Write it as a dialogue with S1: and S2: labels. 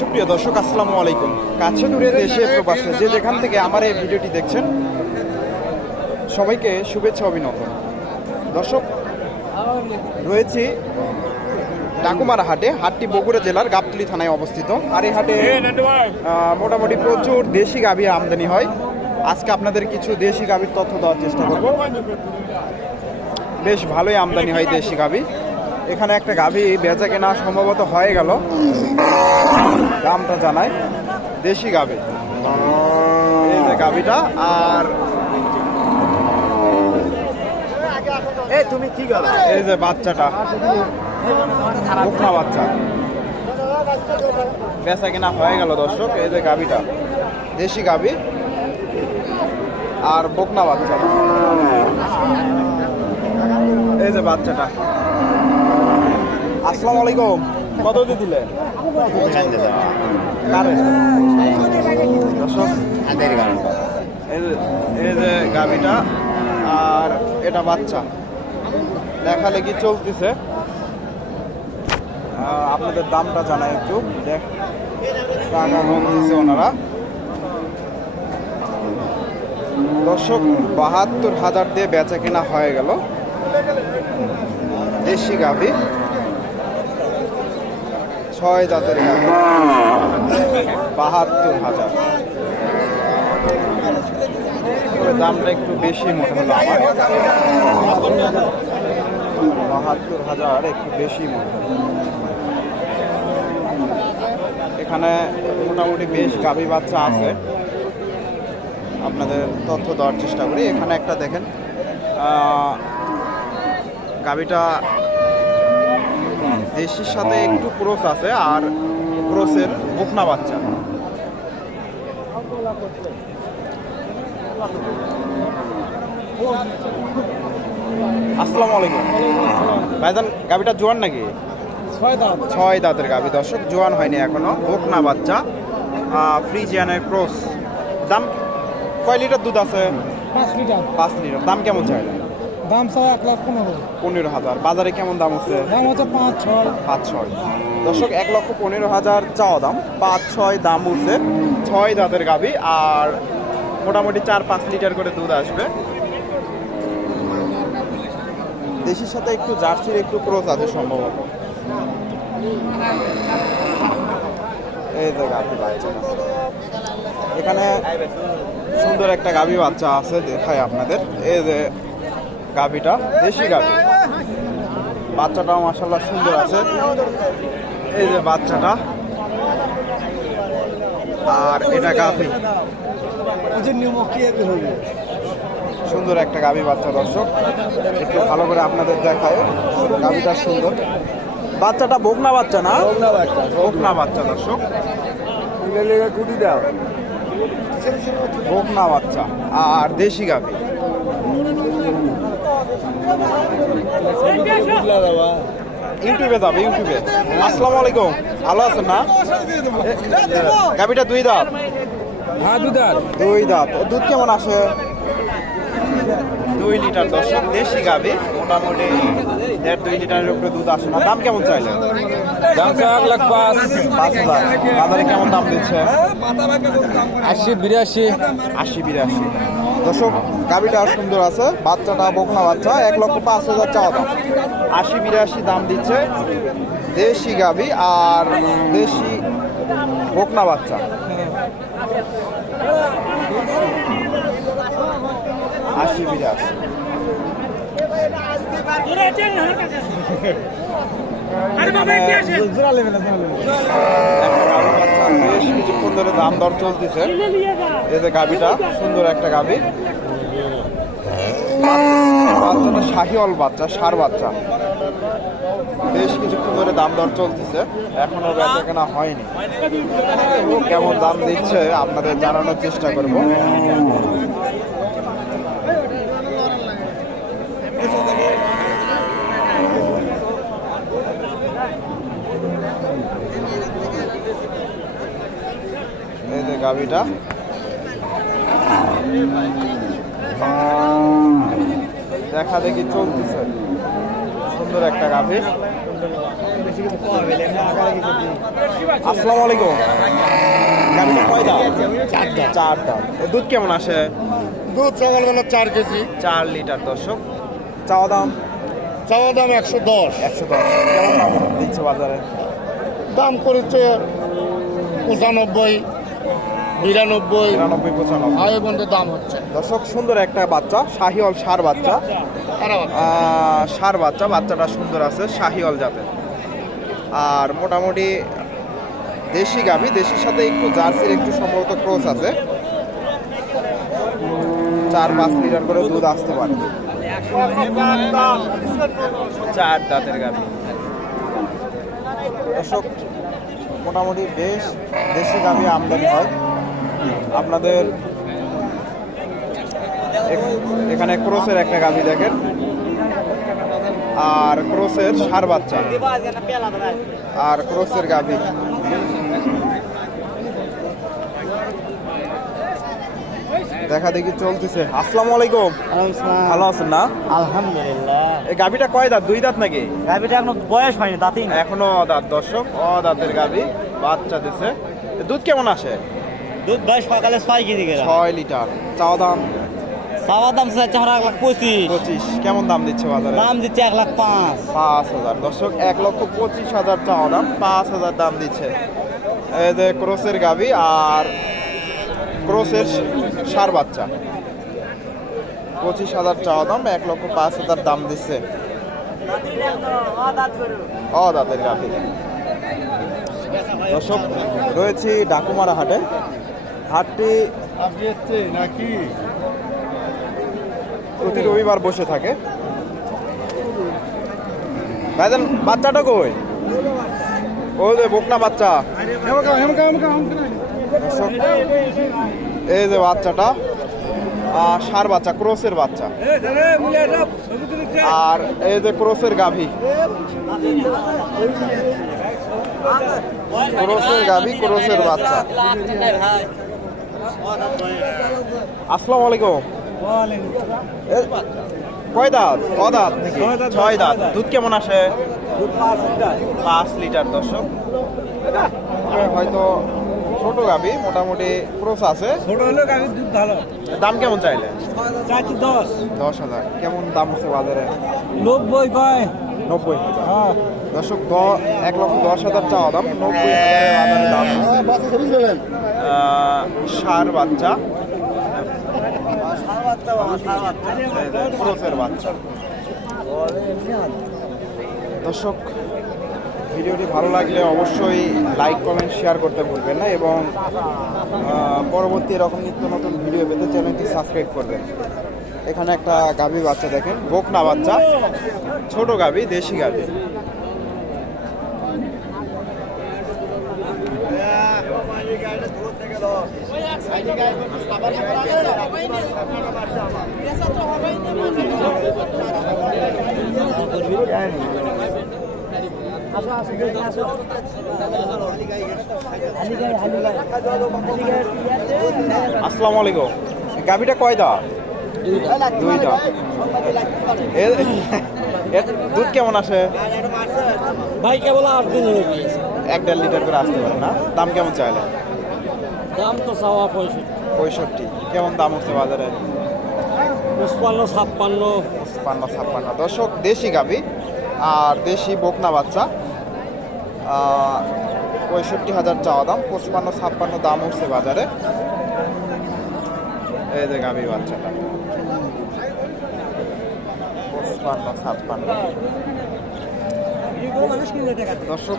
S1: সুপ্রিয় দর্শক আসসালামু আলাইকুম। কাছে দূরে দেশে প্রবাসে যে যেখান থেকে আমার এই ভিডিওটি দেখছেন সবাইকে শুভেচ্ছা অভিনন্দন। দর্শক রয়েছি ডাকুমারা হাটে হাটটি বগুড়া জেলার গাবতলী থানায় অবস্থিত। আর এই হাটে মোটামুটি প্রচুর দেশি গাভী আমদানি হয়। আজকে আপনাদের কিছু দেশি গাভীর তথ্য দেওয়ার চেষ্টা করব। বেশ ভালোই আমদানি হয় দেশি গাভী এখানে একটা গাভী বেচা কেনা সম্ভবত হয়ে গেল। দামটা জানাই। দেশি গাভী। এই যে গাভীটা আর
S2: এই তুমি কি করো
S1: এই যে বাচ্চাটা। বকনা বাচ্চা। বেচা কেনা হয়ে গেল দর্শক এই যে গাভীটা। দেশি গাভী। আর বকনা বাচ্চা। এই যে বাচ্চাটা। আসসালামু আলাইকুম। কত দিয়ে দিলে? এই যে যে আর এটা বাচ্চা। লেখালেখি চলতেছে? আপনাদের দামটা জানাই একটু। দেখ ওনারা। দর্শক, বাহাত্তর হাজার দিয়ে বেচা কেনা হয়ে গেল। দেশি গাভী। ছয় দাঁতের বাহাত্তর হাজার। দামটা একটু বেশি মনে হলো আমার। বাহাত্তর হাজার একটু বেশি মনে এখানে মোটামুটি বেশ গাভী বাচ্চা আছে। আপনাদের তথ্য দেওয়ার চেষ্টা করি। এখানে একটা দেখেন গাভীটা দেশির সাথে একটু ক্রোস আছে আর ক্রোসের বুকনা বাচ্চা। আসসালামু আলাইকুম। ভাইজান গাভিটা জোয়ান নাকি?
S2: ছয় দাঁত।
S1: ছয় দাঁতের গাভি। দর্শক জোয়ান হয়নি এখনও বোকনা বাচ্চা। ফ্রিজিয়ানের ক্রস দাম কয় লিটার দুধ আছে?
S2: পাঁচ লিটার।
S1: পাঁচ লিটার। দাম কেমন চাইলে
S2: দাম চাই এক লাখ পনেরো।
S1: পনেরো হাজার। বাজারে কেমন দাম হচ্ছে
S2: দাম হচ্ছে পাঁচ ছয়।
S1: পাঁচ ছয়। দর্শক এক লক্ষ পনেরো হাজার চাওয়া দাম। পাঁচ ছয় দাম উঠছে। ছয় দাঁতের গাভি আর মোটামুটি চার পাঁচ লিটার করে দুধ আসবে। দেশির সাথে একটু জার্সির একটু ক্রস আছে সম্ভবত। এই যে গাভি বাচ্চা। এখানে সুন্দর একটা গাভি বাচ্চা আছে দেখায় আপনাদের। এই যে গাভিটা দেশি গাভি। বাচ্চাটাও মাসাল্লাহ সুন্দর আছে। এই যে বাচ্চাটা। আর এটা গাভি। সুন্দর একটা গাভি বাচ্চা দর্শক। একটু ভালো করে আপনাদের দেখায়। গাভিটা সুন্দর। বাচ্চাটা বকনা বাচ্চা না? বকনা বাচ্চা। দর্শক।
S2: কুটি দাও।
S1: বকনা বাচ্চা। আর দেশি গাভি। ইউটিউবে যাবে ইউটিউবে। আসসালামু আলাইকুম। ভালো আছেন না? গাভিটা দুই দাঁত।
S2: হ্যাঁ দুধার
S1: দুই দাঁত। দুধ কেমন আসে? দুই লিটার দর্শক দেশি গাভি। মোটামুটি দেড় দুই লিটারের উপরে দুধ আসে না। দাম কেমন চাইলে
S2: দাম চাই এক লাখ পাঁচ।
S1: পাঁচ হাজার বাজারে কেমন দাম দিচ্ছে?
S2: আশি বিরাশি।
S1: আশি বিরাশি। দর্শক, গাভিটা সুন্দর আছে, বাচ্চাটা, বকনা বাচ্চা, এক লক্ষ পাঁচ হাজার চাওয়া দাম। আশি বিরাশি দাম দিচ্ছে দেশি গাভি আর দেশি বকনা বাচ্চা। আশি বিরাশি। কিছুক্ষণ ধরে দাম দর চলতেছে। এই যে গাভিটা, সুন্দর একটা গাভি। বাচ্চাটা শাহিওয়াল বাচ্চা, সার বাচ্চা। বেশ কিছুক্ষণ ধরে দাম দর চলতেছে। এখনও বেচা কেনা হয়নি। কেমন দাম দিচ্ছে, আপনাদের জানানোর চেষ্টা করব। গাভিটা দেখা দেখি চলতেছে। সুন্দর একটা গাভী আসসালামু আলাইকুম। গাভিটা কয় দাম চার দাম এ দুধ কেমন আসে?
S3: দুধ সকালবেলা চার কেজি।
S1: চার লিটার দর্শক। চাওয়া দাম?
S3: চাওয়া দাম একশো দশ।
S1: একশো দশ। কেমন দাম দিচ্ছে বাজারে?
S3: দাম করেছে পঁচানব্বই। বিরানব্বই
S1: নিরানব্বই পঁচানব্বই।
S3: হাই বন্ধের দাম হচ্ছে।
S1: দর্শক সুন্দর একটা বাচ্চা শাহিওল সার বাচ্চা। সার বাচ্চা। বাচ্চাটা সুন্দর আছে শাহিওল জাতের। আর মোটামুটি দেশি গাভি দেশির সাথে একটু জার্সির একটু সম্ভবত ক্রস আছে। চার পাঁচ লিটার করে দুধ আসতে পারে। চার দাঁতের গাভি। দর্শক মোটামুটি বেশ দেশি গাভি আমদানি হয়। আপনাদের এখানে ক্রোসের একটা গাভি দেখেন। আর ক্রোসের সার বাচ্চা। আর ক্রোসের গাভি। দেখা দেখি চলতেছে। আসসালামু আলাইকুম। ভালো আছেন না?
S4: আলহামদুলিল্লাহ।
S1: এই গাভিটা কয় দাঁত? দুই দাঁত নাকি?
S4: গাভিটা এখনও বয়স হয়নি দাঁতই
S1: এখনও দাঁত দর্শক। অ দাঁতের গাভি। বাচ্চা দিছে। দুধ কেমন আসে?
S4: দুধ ভাই সকালে ছয় কেজি গেল
S1: ছয় লিটার। চাওয়া দাম?
S4: চাওয়ার দাম চাচ্ছে আমরা এক লাখ পঁচিশ।
S1: পঁচিশ। কেমন দাম দিচ্ছে বাজারে?
S4: দাম দিচ্ছে এক লাখ পাঁচ।
S1: পাঁচ হাজার। দর্শক এক লক্ষ পঁচিশ হাজার চাওয়া দাম পাঁচ হাজার দাম দিচ্ছে। এই যে ক্রোসের গাভি আর ক্রোসের সার বাচ্চা। পঁচিশ হাজার চাওয়া দাম এক লক্ষ পাঁচ হাজার দাম দিচ্ছে। ও দাঁতের গাভি। দর্শক রয়েছি ডাকুমারা হাটে। হাটটি
S3: নাকি?
S1: প্রতি রবিবার বসে থাকে। ভাইজান বাচ্চাটা কই? ওই যে বকনা বাচ্চা। এই যে বাচ্চাটা আর সার বাচ্চা ক্রোসের বাচ্চা। আর এই যে ক্রোসের গাভী। ক্রোসের গাভী ক্রোসের বাচ্চা। আসসালামু আলাইকুম। কয় দাঁত? ক দাঁত নাকি? ছয় দাঁত দুধ কেমন আসে? পাঁচ লিটার দর্শক। হয়তো ছোট গাবি মোটামুটি ক্রোস আছে।
S2: ছোট হলেও গাভীর দুধ ভালো।
S1: দাম কেমন চাইলে?
S2: চারটি দশ।
S1: দশ হাজার। কেমন দাম হচ্ছে বাজারে?
S2: নব্বই কয়।
S1: নব্বই
S2: হ্যাঁ।
S1: দর্শক এক লক্ষ দশ হাজার চাওয়া দাম। নব্বই দাম
S3: বাচ্চা।
S1: ক্রোসের বাচ্চা। দর্শক ভিডিওটি ভালো লাগলে অবশ্যই লাইক কমেন্ট শেয়ার করতে ভুলবেন না এবং পরবর্তী এরকম নিত্য নতুন ভিডিও পেতে চ্যানেলটি সাবস্ক্রাইব করবেন। এখানে একটা গাভী বাচ্চা দেখেন বকনা বাচ্চা ছোট গাভী দেশি গাভী। আসসালামু আলাইকুম। গাভীটা কয় দাঁত দুই দাঁত দুধ কেমন আসে?
S4: ভাই কেবল
S1: এক দেড় লিটার করে আসতে পারে না। দাম কেমন চাইলে
S4: দাম তো চাওয়া পয়সা
S1: পঁয়ষট্টি কেমন দাম হচ্ছে বাজারে?
S4: পঁচপান্ন ছাপ্পান্ন।
S1: পান্ন ছাপ্পান্ন। দর্শক দেশি গাভী আর দেশি বকনা বাচ্চা পঁয়ষট্টি হাজার চাওয়া দাম পঁচপান্ন ছাপ্পান্ন দাম উঠছে বাজারে। এই যে গাভী বাচ্চাটা। পঁচপান্ন ছাপ্পান্ন। দর্শক